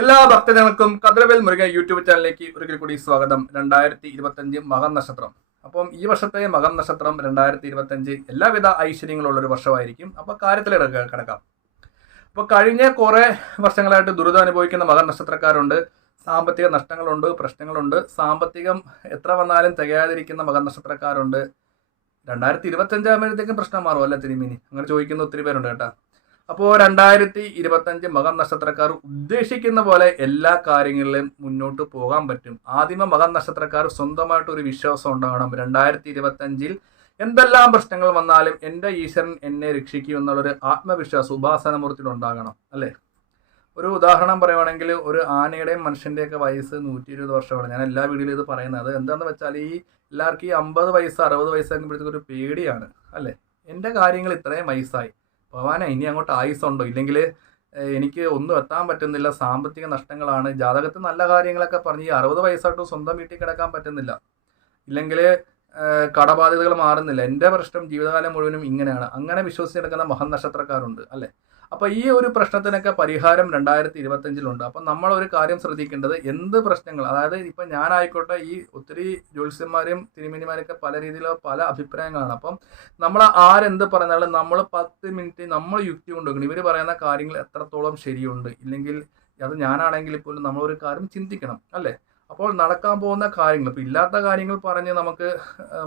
എല്ലാ ഭക്തജനങ്ങൾക്കും കതിരവേൽ മുരുകൻ യൂട്യൂബ് ചാനലിലേക്ക് ഒരിക്കൽ കൂടി സ്വാഗതം. 2025 മകം നക്ഷത്രം. അപ്പം ഈ വർഷത്തെ മകം നക്ഷത്രം 2025 എല്ലാവിധ ഐശ്വര്യങ്ങളുള്ളൊരു വർഷമായിരിക്കും. അപ്പോൾ കാര്യത്തിലേക്ക് കിടക്കാം. അപ്പോൾ കഴിഞ്ഞ കുറേ വർഷങ്ങളായിട്ട് ദുരിതം അനുഭവിക്കുന്ന മകം നക്ഷത്രക്കാരുണ്ട്. സാമ്പത്തിക നഷ്ടങ്ങളുണ്ട്, പ്രശ്നങ്ങളുണ്ട്. സാമ്പത്തികം എത്ര വന്നാലും തികയാതിരിക്കുന്ന മകം നക്ഷത്രക്കാരുണ്ട്. 2025 ആകുമ്പോഴത്തേക്കും പ്രശ്നം മാറും അല്ല തിരുമേനി? അങ്ങനെ ചോദിക്കുന്ന ഒത്തിരി പേരുണ്ട് കേട്ടോ. അപ്പോൾ 2025 മകം നക്ഷത്രക്കാർ ഉദ്ദേശിക്കുന്ന പോലെ എല്ലാ കാര്യങ്ങളിലും മുന്നോട്ട് പോകാൻ പറ്റും. ആദിമ മകം നക്ഷത്രക്കാർ സ്വന്തമായിട്ട് ഒരു വിശ്വാസം ഉണ്ടാകണം. 2025 എന്തെല്ലാം പ്രശ്നങ്ങൾ വന്നാലും എൻ്റെ ഈശ്വരൻ എന്നെ രക്ഷിക്കും എന്നുള്ളൊരു ആത്മവിശ്വാസം ഉപാസനമൂർത്തിയിൽ ഉണ്ടാകണം അല്ലേ. ഒരു ഉദാഹരണം പറയുവാണെങ്കിൽ ഒരു ആനയുടെയും മനുഷ്യൻ്റെയൊക്കെ വയസ്സ് 120 വർഷമാണ്. ഞാൻ എല്ലാ വീഡിയോയിലും ഇത് പറയുന്നത്. എന്താണെന്ന് വെച്ചാൽ ഈ എല്ലാവർക്കും ഈ 50 വയസ്സ് 60 വയസ്സാകുമ്പോഴത്തേക്ക് ഒരു പേടിയാണ് അല്ലേ. എൻ്റെ കാര്യങ്ങൾ ഇത്രയും വയസ്സായി, ഭഗവാനെ ഇനി അങ്ങോട്ട് ആയുസുണ്ടോ, ഇല്ലെങ്കിൽ എനിക്ക് ഒന്നും എത്താൻ പറ്റുന്നില്ല, സാമ്പത്തിക നഷ്ടങ്ങളാണ്, ജാതകത്തിൽ നല്ല കാര്യങ്ങളൊക്കെ പറഞ്ഞ് ഈ 60 വയസ്സായിട്ട് സ്വന്തം വീട്ടിൽ കിടക്കാൻ പറ്റുന്നില്ല, ഇല്ലെങ്കിൽ കടബാധ്യതകൾ മാറുന്നില്ല, എൻ്റെ പ്രശ്നം ജീവിതകാലം മുഴുവനും ഇങ്ങനെയാണ്, അങ്ങനെ വിശ്വസിച്ചെടുക്കുന്ന മഹൻ നക്ഷത്രക്കാരുണ്ട് അല്ലേ. അപ്പോൾ ഈ ഒരു പ്രശ്നത്തിനൊക്കെ പരിഹാരം 2025 അപ്പം നമ്മൾ ഒരു കാര്യം ശ്രദ്ധിക്കേണ്ടത്, എന്ത് പ്രശ്നങ്ങൾ, അതായത് ഇപ്പം ഞാനായിക്കോട്ടെ, ഈ ഒത്തിരി ജ്യോത്സ്യന്മാരും തിരുമേനിമാരൊക്കെ പല രീതിയിലുള്ള പല അഭിപ്രായങ്ങളാണ്. അപ്പം നമ്മൾ ആരെന്ത് പറഞ്ഞാലും നമ്മൾ 10 മിനിറ്റ് നമ്മൾ യുക്തി കൊണ്ടുവെക്കണം. ഇവർ പറയുന്ന കാര്യങ്ങൾ എത്രത്തോളം ശരിയുണ്ട്, ഇല്ലെങ്കിൽ അത് ഞാനാണെങ്കിൽ പോലും നമ്മളൊരു കാര്യം ചിന്തിക്കണം അല്ലേ. അപ്പോൾ നടക്കാൻ പോകുന്ന കാര്യങ്ങൾ, ഇപ്പോൾ ഇല്ലാത്ത കാര്യങ്ങൾ പറഞ്ഞ് നമുക്ക്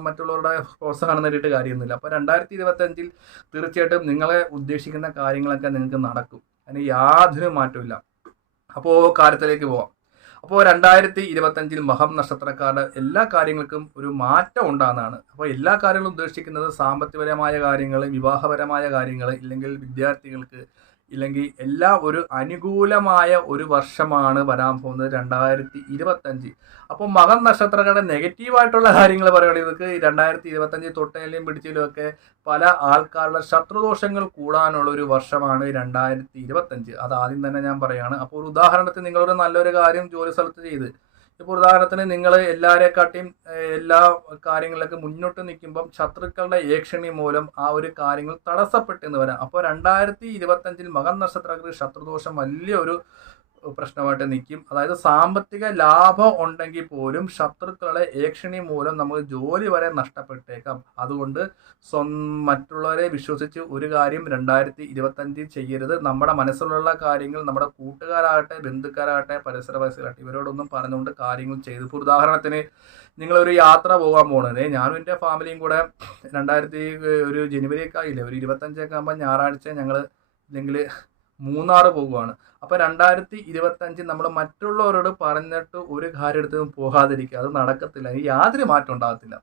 മറ്റുള്ളവരുടെ പ്രോത്സാഹനം നേടിയിട്ട് കാര്യമൊന്നുമില്ല. അപ്പോൾ 2025 തീർച്ചയായിട്ടും നിങ്ങളെ ഉദ്ദേശിക്കുന്ന കാര്യങ്ങളൊക്കെ നിങ്ങൾക്ക് നടക്കും, അതിന് യാതൊരു മാറ്റമില്ല. അപ്പോൾ കാര്യത്തിലേക്ക് പോവാം. അപ്പോൾ 2025 മകം നക്ഷത്രക്കാരുടെ എല്ലാ കാര്യങ്ങൾക്കും ഒരു മാറ്റം ഉണ്ടാകുന്നതാണ്. അപ്പോൾ എല്ലാ കാര്യങ്ങളും ഉദ്ദേശിക്കുന്നത് സാമ്പത്തികപരമായ കാര്യങ്ങൾ, വിവാഹപരമായ കാര്യങ്ങൾ, ഇല്ലെങ്കിൽ വിദ്യാർത്ഥികൾക്ക്, ഇല്ലെങ്കിൽ എല്ലാ ഒരു അനുകൂലമായ ഒരു വർഷമാണ് വരാൻ പോകുന്നത് 2025. അപ്പോൾ മകം നക്ഷത്രക്കാരുടെ നെഗറ്റീവായിട്ടുള്ള കാര്യങ്ങൾ പറയുകയാണെങ്കിൽ നിങ്ങൾക്ക് 2025 തൊട്ടേലും പിടിച്ചിലും ഒക്കെ പല ആൾക്കാരുടെ ശത്രുദോഷങ്ങൾ കൂടാനുള്ള ഒരു വർഷമാണ് 2025. അത് ആദ്യം തന്നെ ഞാൻ പറയുകയാണ്. അപ്പോൾ ഒരു ഉദാഹരണത്തിന് നിങ്ങളൊരു നല്ലൊരു കാര്യം ജോലി സ്ഥലത്ത് ചെയ്ത്, ഇപ്പോൾ ഉദാഹരണത്തിന് നിങ്ങൾ എല്ലാവരെക്കാട്ടിയും എല്ലാ കാര്യങ്ങളിലൊക്കെ മുന്നോട്ട് നിൽക്കുമ്പം ശത്രുക്കളുടെ ഏക്ഷണി മൂലം ആ ഒരു കാര്യങ്ങൾ തടസ്സപ്പെട്ടെന്ന് വരാം. അപ്പോൾ 2025 മകം നക്ഷത്രക്കാർക്ക് ശത്രുദോഷം വലിയൊരു പ്രശ്നമായിട്ട് നിൽക്കും. അതായത് സാമ്പത്തിക ലാഭം ഉണ്ടെങ്കിൽ പോലും ശത്രുക്കളുടെ ഏക്ഷണി മൂലം നമുക്ക് ജോലി വരെ നഷ്ടപ്പെട്ടേക്കാം. അതുകൊണ്ട് മറ്റുള്ളവരെ വിശ്വസിച്ച് ഒരു കാര്യം 2025 ചെയ്യരുത്. നമ്മുടെ മനസ്സിലുള്ള കാര്യങ്ങൾ നമ്മുടെ കൂട്ടുകാരാകട്ടെ, ബന്ധുക്കാരാകട്ടെ, പരിസരവാസികളാകട്ടെ, ഇവരോടൊന്നും പറഞ്ഞുകൊണ്ട് കാര്യങ്ങൾ ചെയ്തു. ഇപ്പോൾ ഉദാഹരണത്തിന് നിങ്ങളൊരു യാത്ര പോകാൻ പോകുന്നത്, ഞാനും എൻ്റെ ഫാമിലിയും കൂടെ ഒരു ജനുവരിയൊക്കെ ആയില്ലേ, ഒരു 25 ആകുമ്പോൾ ഞായറാഴ്ച ഞങ്ങൾ ഇല്ലെങ്കിൽ മൂന്നാർ പോകുവാണ്. അപ്പോൾ 2025 നമ്മൾ മറ്റുള്ളവരോട് പറഞ്ഞിട്ട് ഒരു കാര്യം എടുത്ത് പോകാതിരിക്കുക, അത് നടക്കത്തില്ല, ഈ യാതൊരു മാറ്റം ഉണ്ടാകത്തില്ല.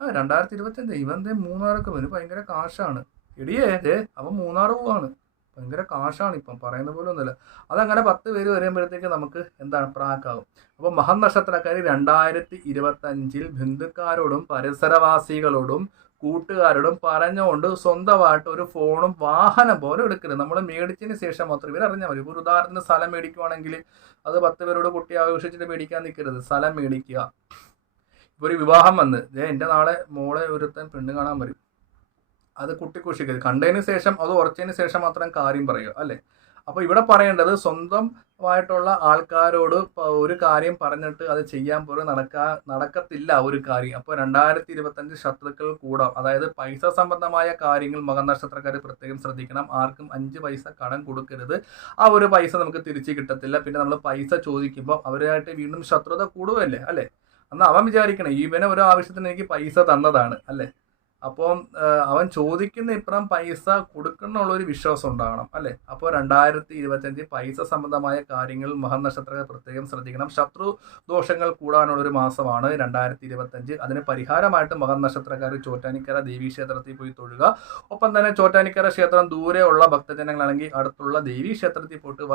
2025 ഇവൻ്റെ മൂന്നാറൊക്കെ വരും, ഭയങ്കര കാശാണ് എടിയേ, അവൻ മൂന്നാർ പോവാണ്, ഭയങ്കര കാശാണ്, ഇപ്പം പറയുന്ന പോലെ ഒന്നുമില്ല. അതങ്ങനെ 10 പേര് വരുമ്പോഴത്തേക്ക് നമുക്ക് എന്താണ് പ്രാക്കാവും. അപ്പോൾ മഹം നക്ഷത്രക്കാർ 2025 ബന്ധുക്കാരോടും പരിസരവാസികളോടും കൂട്ടുകാരോടും പറഞ്ഞുകൊണ്ട് സ്വന്തമായിട്ട് ഒരു ഫോണും വാഹനം പോലെ എടുക്കരുത്. നമ്മൾ മേടിച്ചതിന് ശേഷം മാത്രം ഇവർ അറിഞ്ഞാൽ മതി. ഒരു ഉദാഹരണത്തിന് സ്ഥലം മേടിക്കുവാണെങ്കിൽ അത് 10 പേരോട് കുട്ടി ആഘോഷിച്ചിട്ട് മേടിക്കാൻ നിൽക്കരുത്, സ്ഥലം മേടിക്കുക. ഇപ്പോൾ ഒരു വിവാഹം വന്ന് എൻ്റെ നാളെ മോളെ ഒരുത്തൻ പെണ്ണ് കാണാൻ വരും, അത് കുട്ടിക്കുഷിക്കരുത്. കണ്ടതിന് ശേഷം അത് ഉറച്ചതിന് ശേഷം മാത്രം കാര്യം പറയുക അല്ലേ. അപ്പോൾ ഇവിടെ പറയേണ്ടത് സ്വന്തമായിട്ടുള്ള ആൾക്കാരോട് ഒരു കാര്യം പറഞ്ഞിട്ട് അത് ചെയ്യാൻ പോലും നടക്കത്തില്ല ഒരു കാര്യം. അപ്പോൾ 2025 ശത്രുക്കൾ കൂടാം. അതായത് പൈസ സംബന്ധമായ കാര്യങ്ങൾ മകം നക്ഷത്രക്കാർ പ്രത്യേകം ശ്രദ്ധിക്കണം. ആർക്കും 5 പൈസ കടം കൊടുക്കരുത്. ആ ഒരു പൈസ നമുക്ക് തിരിച്ച് കിട്ടത്തില്ല. പിന്നെ നമ്മൾ പൈസ ചോദിക്കുമ്പോൾ അവരായിട്ട് വീണ്ടും ശത്രുത കൂടുകയല്ലേ അല്ലേ. എന്നാൽ അവൻ വിചാരിക്കണം ഇവനെ ഒരു ആവശ്യത്തിന് എനിക്ക് പൈസ തന്നതാണ് അല്ലേ. അപ്പം അവൻ ചോദിക്കുന്ന ഇപ്പുറം പൈസ കൊടുക്കണമെന്നുള്ളൊരു വിശ്വാസം ഉണ്ടാകണം അല്ലേ. അപ്പോൾ 2025 പൈസ സംബന്ധമായ കാര്യങ്ങൾ മഹം നക്ഷത്രക്കാർ പ്രത്യേകം ശ്രദ്ധിക്കണം. ശത്രു ദോഷങ്ങൾ കൂടാനുള്ളൊരു മാസമാണ് 2025. അതിന് പരിഹാരമായിട്ട് മഹം നക്ഷത്രക്കാർ ചോറ്റാനിക്കര ദേവീക്ഷേത്രത്തിൽ പോയി തൊഴുക. ഒപ്പം തന്നെ ചോറ്റാനിക്കര ക്ഷേത്രം ദൂരെ ഉള്ള ഭക്തജനങ്ങളാണെങ്കിൽ അടുത്തുള്ള ദേവീക്ഷേത്രത്തിൽ പോയിട്ട്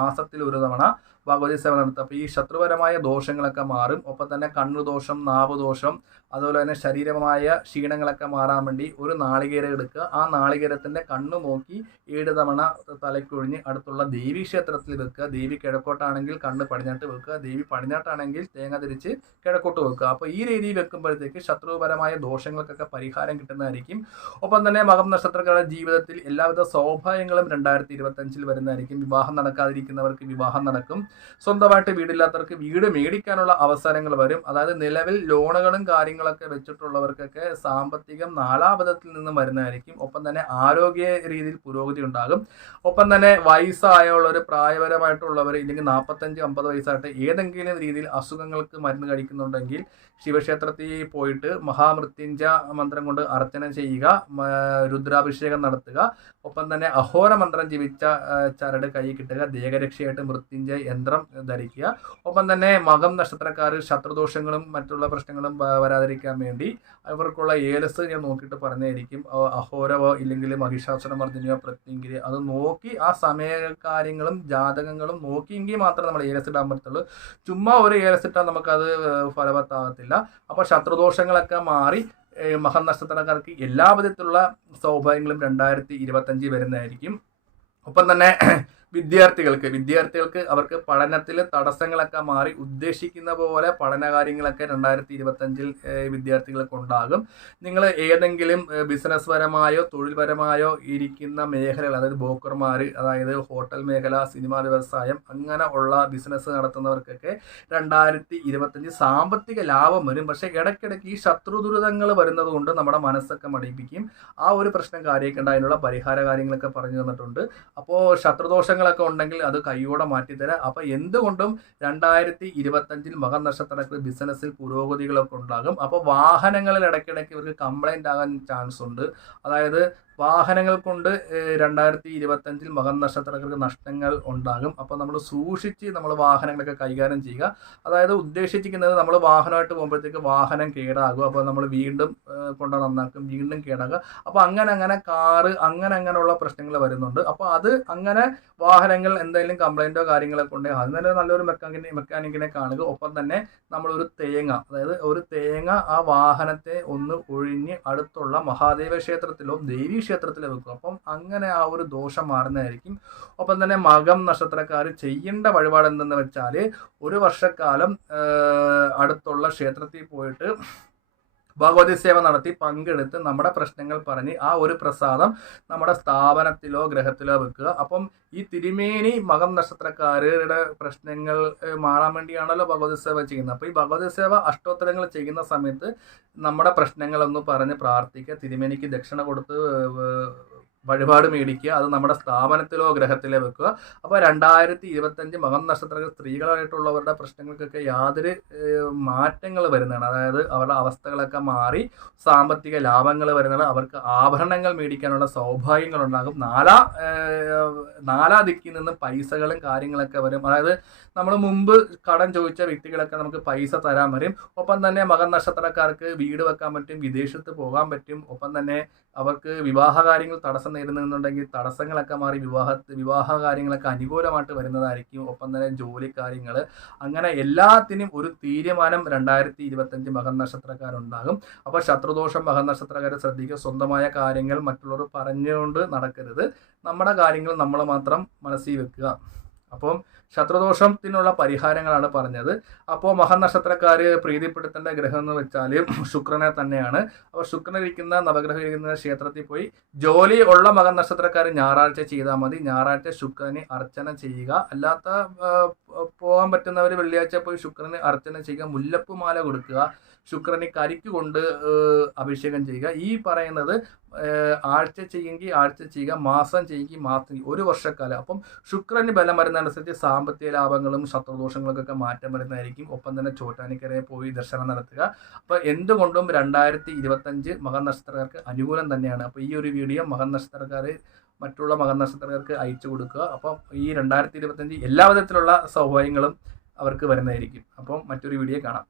മാസത്തിൽ ഒരു തവണ ഭഗവതി സേവ നടത്തുക. അപ്പോൾ ഈ ശത്രുപരമായ ദോഷങ്ങളൊക്കെ മാറും. ഒപ്പം തന്നെ കണ്ണുദോഷം, നാവുദോഷം, അതുപോലെ തന്നെ ശരീരമായ ക്ഷീണങ്ങൾ ദോഷങ്ങളൊക്കെ മാറാൻ വേണ്ടി ഒരു നാളികേരം എടുക്കുക. ആ നാളികേരത്തിൻ്റെ കണ്ണ് നോക്കി 7 തവണ തലയ്ക്കൊഴിഞ്ഞ് അടുത്തുള്ള ദേവീ ക്ഷേത്രത്തിൽ വെക്കുക. ദേവി കിഴക്കോട്ടാണെങ്കിൽ കണ്ണ് പടിഞ്ഞാട്ട് വെക്കുക, ദേവി പടിഞ്ഞാട്ടാണെങ്കിൽ തേങ്ങ തിരിച്ച് കിഴക്കോട്ട് വെക്കുക. അപ്പോൾ ഈ രീതിയിൽ വെക്കുമ്പോഴത്തേക്ക് ശത്രുപരമായ ദോഷങ്ങൾക്കൊക്കെ പരിഹാരം കിട്ടുന്നതായിരിക്കും. ഒപ്പം തന്നെ മകം നക്ഷത്രക്കാരുടെ ജീവിതത്തിൽ എല്ലാവിധ സൗഭാഗ്യങ്ങളും 2025 വരുന്നതായിരിക്കും. വിവാഹം നടക്കാതിരിക്കുന്നവർക്ക് വിവാഹം നടക്കും. സ്വന്തമായിട്ട് വീടില്ലാത്തവർക്ക് വീട് മേടിക്കാനുള്ള അവസരങ്ങൾ വരും. അതായത് നിലവിൽ ലോണുകളും കാര്യങ്ങളൊക്കെ വെച്ചിട്ടുള്ളവർക്കൊക്കെ സാമ്പത്തികം 4ാം പദത്തിൽ നിന്നും വരുന്നതായിരിക്കും. ഒപ്പം തന്നെ ആരോഗ്യ രീതിയിൽ പുരോഗതി ഉണ്ടാകും. ഒപ്പം തന്നെ വയസ്സായുള്ളവർ, പ്രായപരമായിട്ടുള്ളവർ, ഇല്ലെങ്കിൽ 45-50 വയസ്സായിട്ട് ഏതെങ്കിലും രീതിയിൽ അസുഖങ്ങൾക്ക് മരുന്ന് കഴിക്കുന്നുണ്ടെങ്കിൽ ശിവക്ഷേത്രത്തിൽ പോയിട്ട് മഹാമൃത്യുഞ്ജയ മന്ത്രം കൊണ്ട് അർച്ചന ചെയ്യുക, രുദ്രാഭിഷേകം നടത്തുക. ഒപ്പം തന്നെ അഹോര മന്ത്രം ജപിച്ച ചരട് കൈ കിട്ടുക, ദേഹരക്ഷയായിട്ട് മൃത്യുഞ്ജയ യന്ത്രം ധരിക്കുക. ഒപ്പം തന്നെ മകം നക്ഷത്രക്കാർ ശത്രുദോഷങ്ങളും മറ്റുള്ള പ്രശ്നങ്ങളും വരാതിരിക്കാൻ വേണ്ടി ഇവർക്കുള്ള ഏലസ് ഞാൻ നോക്കിയിട്ട് പറഞ്ഞായിരിക്കും. അഹോരവോ ഇല്ലെങ്കിൽ മഹിഷാസുരമർദ്ദിനിയോ പ്രത്യങ്കിരി അത് നോക്കി ആ സമയകാര്യങ്ങളും ജാതകങ്ങളും നോക്കിയെങ്കിൽ മാത്രമേ നമ്മൾ ഏലസ് ഇടാൻ പറ്റുള്ളൂ. ചുമ്മാ ഒരു ഏലസ് ഇട്ടാൽ നമുക്കത് ഫലവത്താകത്തില്ല. അപ്പോൾ ശത്രുദോഷങ്ങളൊക്കെ മാറി മകം നക്ഷത്രക്കാർക്ക് എല്ലാ വിധത്തിലുള്ള സൗഭാഗ്യങ്ങളും 2025 വരുന്നതായിരിക്കും. ഒപ്പം തന്നെ വിദ്യാർത്ഥികൾക്ക് അവർക്ക് പഠനത്തിൽ തടസ്സങ്ങളൊക്കെ മാറി ഉദ്ദേശിക്കുന്ന പോലെ പഠനകാര്യങ്ങളൊക്കെ 2025 വിദ്യാർത്ഥികൾക്ക് ഉണ്ടാകും. നിങ്ങൾ ഏതെങ്കിലും ബിസിനസ് പരമായോ തൊഴിൽപരമായോ ഇരിക്കുന്ന മേഖലകൾ, അതായത് ബ്രോക്കർമാർ, അതായത് ഹോട്ടൽ മേഖല, സിനിമാ വ്യവസായം, അങ്ങനെ ഉള്ള ബിസിനസ് നടത്തുന്നവർക്കൊക്കെ 2025 സാമ്പത്തിക ലാഭം വരും. പക്ഷേ ഇടയ്ക്കിടയ്ക്ക് ഈ ശത്രുദുരിതങ്ങൾ വരുന്നത് കൊണ്ട് നമ്മുടെ മനസ്സൊക്കെ മടിപ്പിക്കും. ആ ഒരു പ്രശ്നം കാര്യമൊക്കെ അതിനുള്ള പരിഹാര കാര്യങ്ങളൊക്കെ പറഞ്ഞു തന്നിട്ടുണ്ട്. അപ്പോൾ ശത്രുദോഷങ്ങളൊക്കെ ഉണ്ടെങ്കിൽ അത് കൈയോടെ മാറ്റിത്തരാം. അപ്പോൾ എന്തുകൊണ്ടും 2025 മകം നക്ഷത്രത്തിൽ ബിസിനസ്സിൽ പുരോഗതികളൊക്കെ ഉണ്ടാകും. അപ്പോൾ വാഹനങ്ങളിൽ ഇടയ്ക്കിടയ്ക്ക് ഇവർക്ക് കംപ്ലൈൻ്റ് ആകാൻ ചാൻസ് ഉണ്ട്. അതായത് വാഹനങ്ങൾ കൊണ്ട് 2025 മകം നക്ഷത്രക്കാർക്ക് നഷ്ടങ്ങൾ ഉണ്ടാകും. അപ്പോൾ നമ്മൾ സൂക്ഷിച്ച് നമ്മൾ വാഹനങ്ങളൊക്കെ കൈകാര്യം ചെയ്യുക. അതായത് ഉദ്ദേശിക്കുന്നത് നമ്മൾ വാഹനമായിട്ട് പോകുമ്പോഴത്തേക്ക് വാഹനം കേടാകും. അപ്പോൾ നമ്മൾ വീണ്ടും കൊണ്ട് നന്നാക്കും, വീണ്ടും കേടാകുക. അപ്പോൾ അങ്ങനെ കാറ് അങ്ങനെയുള്ള പ്രശ്നങ്ങൾ വരുന്നുണ്ട്. അപ്പോൾ അത് അങ്ങനെ വാഹനങ്ങൾ എന്തെങ്കിലും കംപ്ലൈൻറ്റോ കാര്യങ്ങളൊക്കെ ഉണ്ടെങ്കിൽ അത് തന്നെ നല്ലൊരു മെക്കാനിക്കിനെ കാണുക. ഒപ്പം തന്നെ നമ്മളൊരു തേങ്ങ, അതായത് ഒരു തേങ്ങ ആ വാഹനത്തെ ഒന്ന് ഒഴിഞ്ഞ് അടുത്തുള്ള മഹാദേവ ക്ഷേത്രത്തിലോ ദേവീ ക്ഷേത്രത്തിലോ വെക്കും. അപ്പം അങ്ങനെ ആ ഒരു ദോഷം മാറുന്നതായിരിക്കും. ഒപ്പം തന്നെ മകം നക്ഷത്രക്കാർ ചെയ്യേണ്ട വഴിപാട് എന്തെന്ന് വെച്ചാൽ ഒരു വർഷക്കാലം അടുത്തുള്ള ക്ഷേത്രത്തിൽ പോയിട്ട് ഭഗവതി സേവ നടത്തി പങ്കെടുത്ത് നമ്മുടെ പ്രശ്നങ്ങൾ പറഞ്ഞ് ആ ഒരു പ്രസാദം നമ്മുടെ സ്ഥാപനത്തിലോ ഗ്രഹത്തിലോ വെക്കുക. അപ്പം ഈ തിരുമേനി മകം നക്ഷത്രക്കാരുടെ പ്രശ്നങ്ങൾ മാറാൻ വേണ്ടിയാണല്ലോ ഭഗവതി സേവ ചെയ്യുന്നത്. അപ്പോൾ ഈ ഭഗവതി സേവ അഷ്ടോത്തരങ്ങൾ ചെയ്യുന്ന സമയത്ത് നമ്മുടെ പ്രശ്നങ്ങളൊന്ന് പറഞ്ഞ് പ്രാർത്ഥിക്കുക, തിരുമേനിക്ക് ദക്ഷിണ കൊടുത്ത് വഴിപാട് മേടിക്കുക, അത് നമ്മുടെ സ്ഥാപനത്തിലോ ഗ്രഹത്തിലോ വെക്കുക. അപ്പോൾ 2025 മകം നക്ഷത്ര സ്ത്രീകളായിട്ടുള്ളവരുടെ പ്രശ്നങ്ങൾക്കൊക്കെ യാതൊരു മാറ്റങ്ങൾ വരുന്നതാണ്. അതായത് അവരുടെ അവസ്ഥകളൊക്കെ മാറി സാമ്പത്തിക ലാഭങ്ങൾ വരുന്നതാണ്. അവർക്ക് ആഭരണങ്ങൾ മേടിക്കാനുള്ള സൗഭാഗ്യങ്ങൾ ഉണ്ടാകും. നാലാ ദിക്കിൽ നിന്ന് പൈസകളും കാര്യങ്ങളൊക്കെ വരും. അതായത് നമ്മൾ മുമ്പ് കടം ചോദിച്ച വ്യക്തികളൊക്കെ നമുക്ക് പൈസ തരാൻ വരും. ഒപ്പം തന്നെ മകം നക്ഷത്രക്കാർക്ക് വീട് വെക്കാൻ പറ്റും, വിദേശത്ത് പോകാൻ പറ്റും. ഒപ്പം തന്നെ അവർക്ക് വിവാഹ കാര്യങ്ങൾ തടസ്സം നേരിടുന്നുണ്ടെങ്കിൽ തടസ്സങ്ങളൊക്കെ മാറി വിവാഹ കാര്യങ്ങളൊക്കെ അനുകൂലമായിട്ട് വരുന്നതായിരിക്കും. ഒപ്പം തന്നെ ജോലി കാര്യങ്ങൾ, അങ്ങനെ എല്ലാത്തിനും ഒരു തീരുമാനം 2025 മകം നക്ഷത്രക്കാരുണ്ടാകും. അപ്പോൾ ശത്രുദോഷം മകം നക്ഷത്രക്കാരെ ശ്രദ്ധിക്കുക. സ്വന്തമായ കാര്യങ്ങൾ മറ്റുള്ളവർ പറഞ്ഞുകൊണ്ട് നടക്കരുത്. നമ്മുടെ കാര്യങ്ങൾ നമ്മൾ മാത്രം മനസ്സിൽ വെക്കുക. അപ്പം ശത്രുദോഷത്തിനുള്ള പരിഹാരങ്ങളാണ് പറഞ്ഞത്. അപ്പോൾ മകം നക്ഷത്രക്കാർ പ്രീതിപ്പെടുത്തേണ്ട ഗ്രഹം എന്ന് വെച്ചാൽ ശുക്രനെ തന്നെയാണ്. അപ്പോൾ ശുക്രനിരിക്കുന്ന നവഗ്രഹം ഇരിക്കുന്ന ക്ഷേത്രത്തിൽ പോയി ജോലി ഉള്ള മകം നക്ഷത്രക്കാർ ഞായറാഴ്ച ചെയ്താൽ മതി. ഞായറാഴ്ച ശുക്രന് അർച്ചന ചെയ്യുക. അല്ലാത്ത പോകാൻ പറ്റുന്നവർ വെള്ളിയാഴ്ച പോയി ശുക്രന് അർച്ചന ചെയ്യുക, മുല്ലപ്പൂ മാല കൊടുക്കുക, ശുക്രന് കരിക്ക് കൊണ്ട് അഭിഷേകം ചെയ്യുക. ഈ പറയുന്നത് ആഴ്ച ചെയ്യുമെങ്കിൽ ആഴ്ച ചെയ്യുക, മാസം ചെയ്യുമെങ്കിൽ മാസം, ഒരു വർഷക്കാലം. അപ്പം ശുക്രന് ബലം വരുന്നതനുസരിച്ച് സാമ്പത്തിക ലാഭങ്ങളും ശത്രുദോഷങ്ങൾക്കൊക്കെ മാറ്റം വരുന്നതായിരിക്കും. ഒപ്പം തന്നെ ചോറ്റാനിക്കരയെ പോയി ദർശനം നടത്തുക. അപ്പോൾ എന്തുകൊണ്ടും 2025 മകം നക്ഷത്രക്കാർക്ക് അനുകൂലം തന്നെയാണ്. അപ്പോൾ ഈ ഒരു വീഡിയോ മകം നക്ഷത്രക്കാർ മറ്റുള്ള മകം നക്ഷത്രക്കാർക്ക് അയച്ചു കൊടുക്കുക. അപ്പം ഈ 2025 എല്ലാ വിധത്തിലുള്ള സൗഭാഗ്യങ്ങളും അവർക്ക് വരുന്നതായിരിക്കും. അപ്പം മറ്റൊരു വീഡിയോ കാണാം.